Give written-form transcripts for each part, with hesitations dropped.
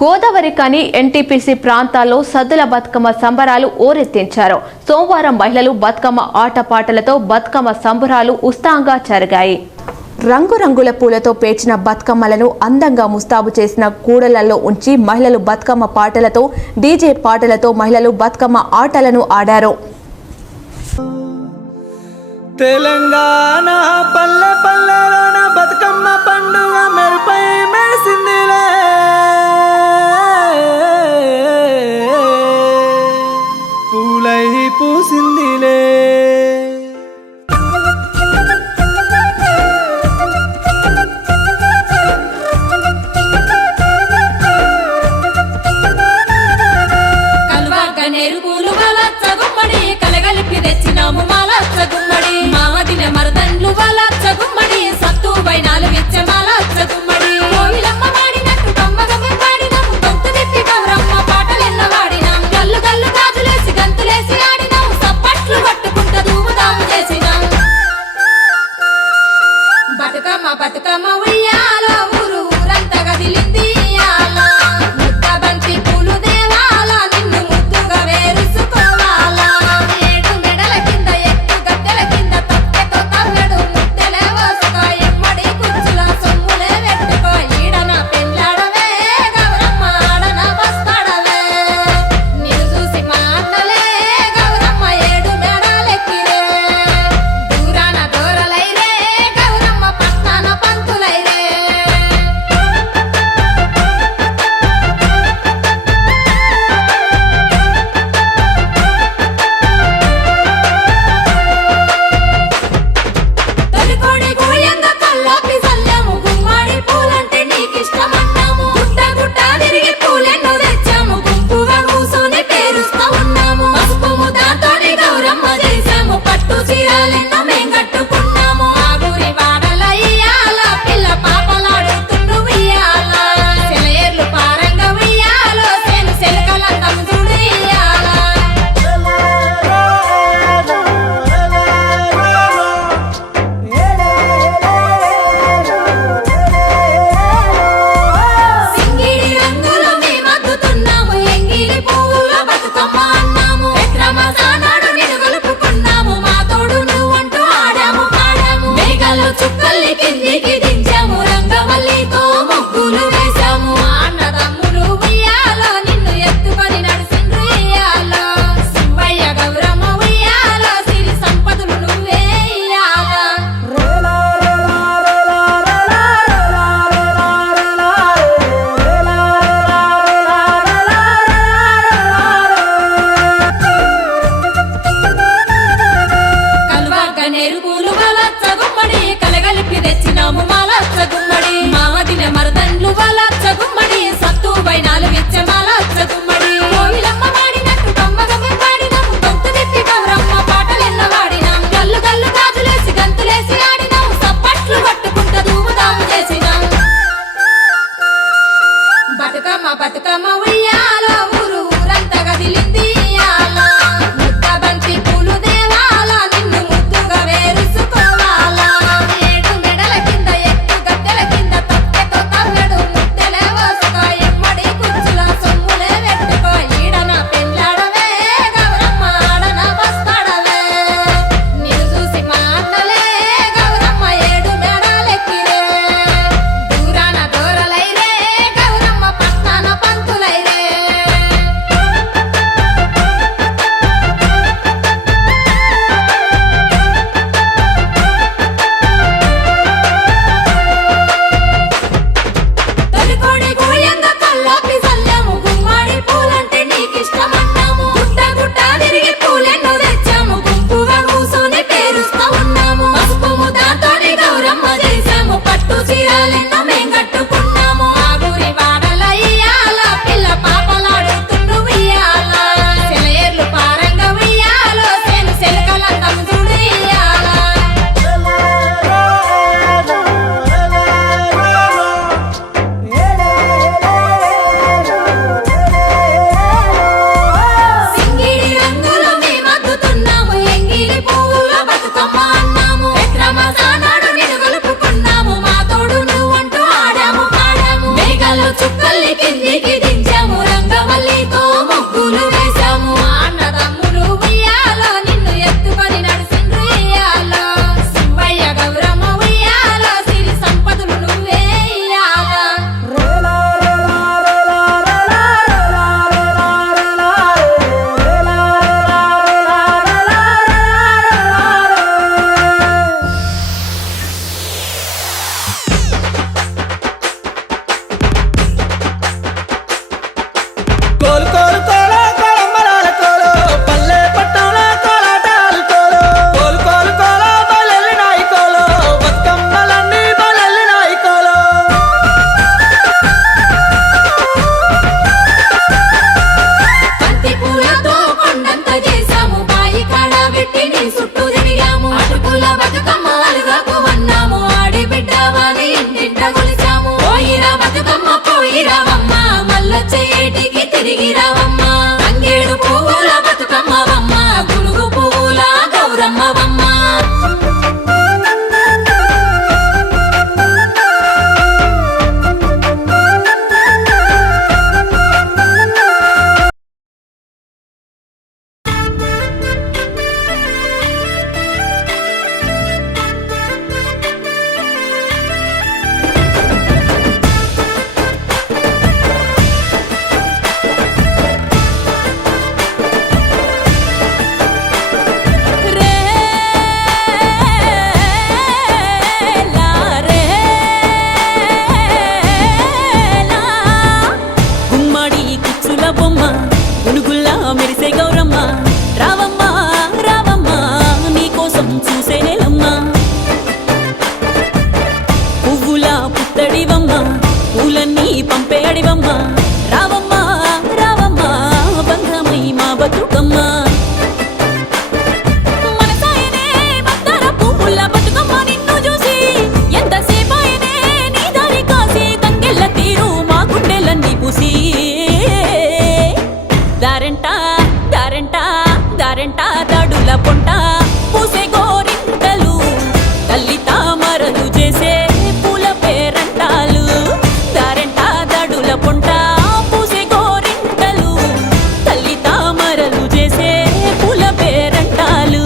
గోదావరి కని ఎన్టీపీసీ ప్రాంతాల్లో సద్దుల బతుకమ్మ సంబరాలు ఓరెత్తించారు. సోమవారం మహిళలు బతుకమ్మ ఆటపాటలతో బతుకమ్మ సంబరాలు ఉత్సాహంగా జరిగాయి. రంగురంగుల పూలతో పేర్చిన బతుకమ్మలను అందంగా ముస్తాబు చేసిన కూడలలో ఉంచి మహిళలు బతుకమ్మ పాటలతో డీజే పాటలతో మహిళలు బతుకమ్మ ఆటలను ఆడారు. తెలంగాణ పల్లె పల్లెలోన బతుకమ్మ పండుగ మెరుపై మెరిసిందిలే, పూలై పూసిందిలే. బతుకమ్మ ఉయ్యాలో ఊరు ఊరంతా కదిలింది ఇయ్యాల, ముద్ద బంతి పూలు దేవాల నిన్ను ముద్దుగా వేరుసుకోవాలా. ఏడు మెడల కింద ఎత్తు గద్దెల కింద తొట్టెతో తవ్వెడు ముద్దెలే వసుకో, ఎమ్మడి కుచ్చుల సొమ్ములే పెట్టుకో. ఈడన పెళ్ళాడవే గౌరమ్మ ఆడన బస్తాడవే, నిన్ను చూసి మా అన్నలే గౌరమ్మ ఏడు మెడలెక్కిరే. దూరాన దూరలైరే గౌరమ్మ పట్టాన పంతులైరే. తొలికోడి గోయంగా కల్లాపి సల్లాము, గుమ్మడి పూలంటే నీకిష్టమన్నాము. గుట్ట గుట్ట తిరిగి పూలెన్నో తెచ్చాము, గుంపుగా కూసోని పేరుస్తా ఉన్నాము. పసుపు ముద్దతోని గౌరమ్మ చేశాము, పట్టు చీరలెన్నో మేం కట్టుకున్నాము. ఆ ఊరి వాడల ఇయ్యాల పిల్ల పాపలాడుతుండ్రు ఉయ్యాల, సెలయేర్లు పారంగా ఉయ్యాలో సేను సెలకలందం చూడు ఇయ్యాల. సింగిడి రంగులో మేమద్దుతున్నాము, ఎంగిలి పువ్వుల బతుకమ్మ అన్నాము. పెత్రమసానాడు నిన్ను గలుపుకున్నాము, మా తోడు నువ్వంటూ ఆడాము పాడాము. మేఘాల్లో చుక్కల్ని కిందికి దించాము, రంగవల్లితో ముగ్గులు వేశాము. మా అన్నదమ్ములు ఉయ్యాలో నిన్ను ఎత్తుకొని నడిసిండ్రు ఇయ్యాలో. శివయ్య గౌరమ్మ ఉయ్యాలో, సిరి సంపదలు నువ్వే ఇయ్యాల. కలువాక నేరుపూలు వలచ్చ గుమ్మడి, కలగలిపి తెచ్చినాము మాలచ్చ గుమ్మడి. మావదిన మరదండ్లు వలచ్చ గుమ్మడి, సత్తు బైనాలు విచ్చ మాలచ్చ గుమ్మడి. కోవిలమ్మ వాడినట్టు కమ్మగా మేము పాడినాము, గొంతు తిప్పి గౌరమ్మ పాటలెన్న వాడినాం. గల్లు గల్లు గాజులేసి గంతులేసి ఆడినాం, సప్పట్లు కొట్టుకుంట ధూముదాము చేసినాం. బతుకమ్మ బతుకమ్మ ఉయ్యాలో ఊరు ఊరంతా కదిలింది ఇయ్యాల, ముద్ద బంతి పూలు దేవాల నిన్ను ముద్దుగా వేరుసుకోవాలా. ఏడు మెడల కింద ఎత్తు గద్దెల కింద తొట్టెతో తవ్వెడు ముద్దెలే వసుకో, ఎమ్మడి కుచ్చుల సొమ్ములే పెట్టుకో. ఈడన పెళ్ళాడవే గౌరమ్మ ఆడన బస్తాడవే, నిన్ను చూసి మా అన్నలే గౌరమ్మ ఏడు మెడలెక్కిరే. దూరాన దూరలైరే గౌరమ్మ పట్టాన పంతులైరే. ఇంటికి తిరిగి రావమ్మ తంగేడు పువ్వుల బతుకమ్మవమ్మ గునుగు పువ్వుల గౌరమ్మవమ్మ దడుల పొంట పూసే గోరింటలు తల్లి తామరలు చేసే పూల పేరంటాలు దారెంట దడుల పొంట పూసే గోరింటలు తల్లి తామరలు చేసే పూల పేరంటాలు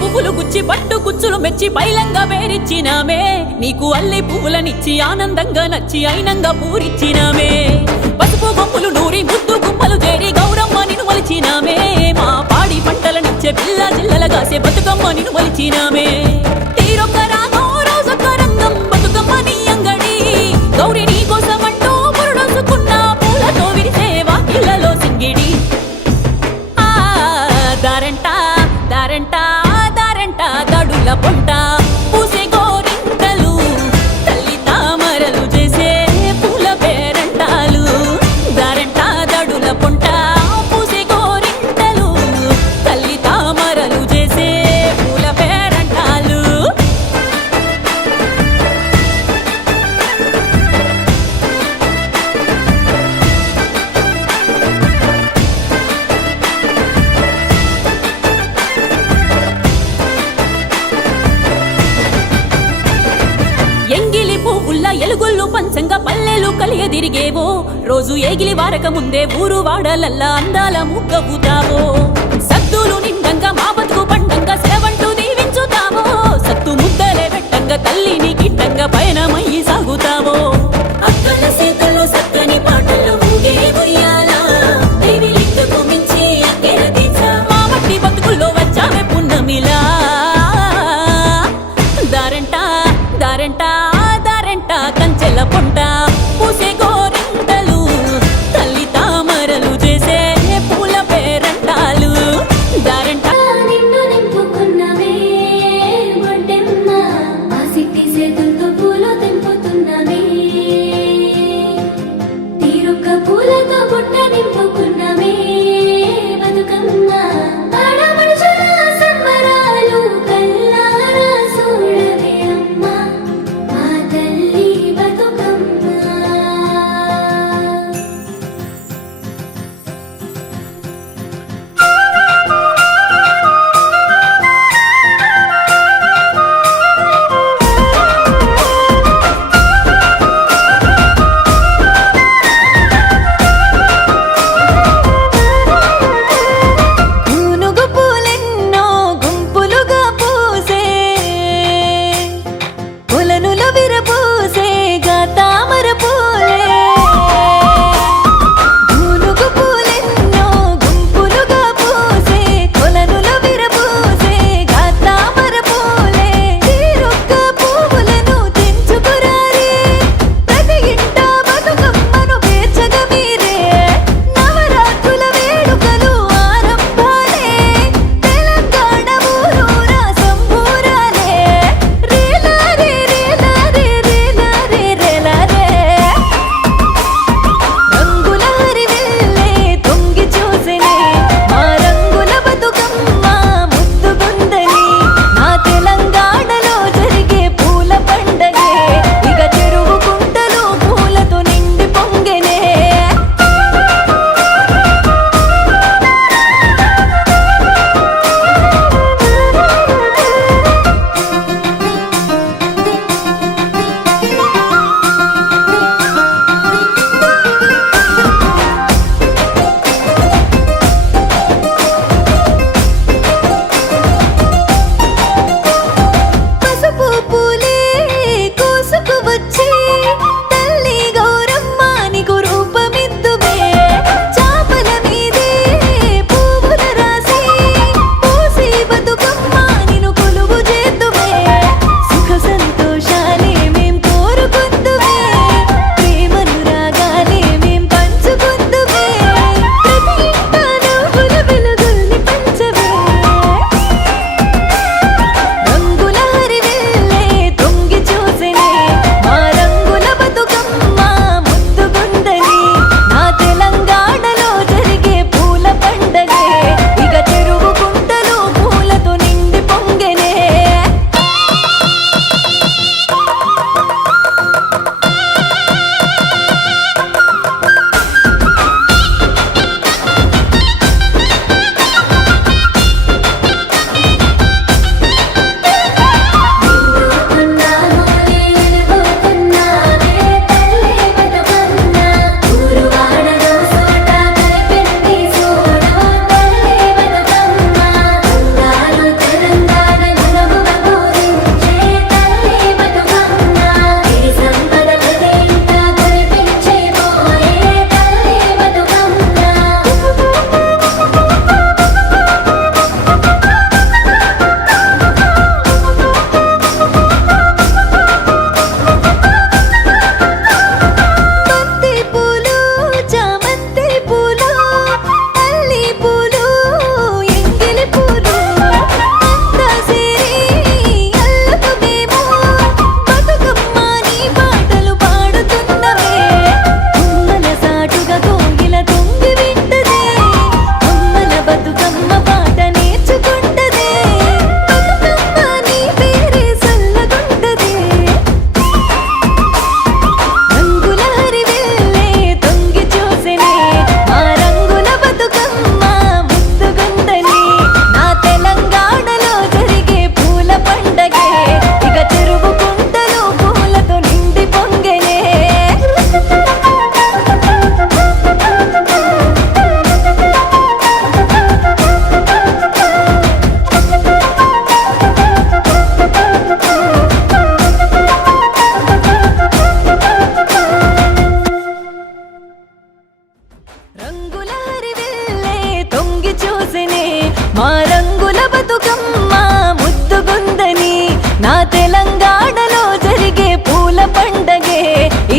పువ్వులు గుచ్చి పట్టు కుచ్చులు మెచ్చి పైలంగా వేరిచ్చినామే నీకు అల్లి పువ్వులనిచ్చి ఆనందంగా నచ్చి అయినంగా పూరిచ్చినామే పసుపు బొమ్మలు నూరి ముద్దు గుమ్మలు చేరి గౌరమ్మ నిన్ను మలిచినామే మా పాడి పంటలనిచ్చే పిల్ల జిల్లల గాసే బతుకమ్మ నిన్ను మలిచినామే తీరొక్క రాగం రోజొక్క రంగం బతుకమ్మ నీ అంగడి గౌరి నీ కోసమంటూ పురుడోసుకున్న పూలతో విరిసే వాకిళ్లలో సింగిడి దారంట దారంట దడుల పొంట పూసే గోరింటలు తల్లి తామరలు చేసే పూల పేరంటాలు దారంట దడుల పొంట పూసే గోరింటలు తల్లి తామరలు చేసే పూల పేరంటాలు ఎంగిలి పువ్వుల్ల ఎలుగుళ్ళు పంచంగా పల్లెలు కలియదిరిగేవో రోజు ఏగిలి వారక ముందే ఊరు వాడలల్లా అందాల ముగ్గవుతావో సద్దులు నిండంగా మా బతుకు పండంగా సెలవంటూ దీవించుతావో సత్తు ముద్దలే పెట్టంగా తల్లిని గిట్టంగా పయనమయ్యి సాగుతావో అక్కల సేతల్లో సక్కని పాటలు ఊగే ఉయ్యాల దేవి లింగకు మించి అక్కెర తీర్చా మా మట్టి బతుకుల్లో వచ్చావే పున్నమిలా దారంట దారంట దారంట కంచెల పొంట పూసే గోరింటలు తల్లి తామరలు చేసే పూల పేరంటాలు దారంట నిన్ను నింపుకున్నవే మొడ్డెమ్మ ఆ సిట్టి చేతులతో పూలు తెంపుతున్నవే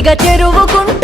ఇక చెరువుకుంట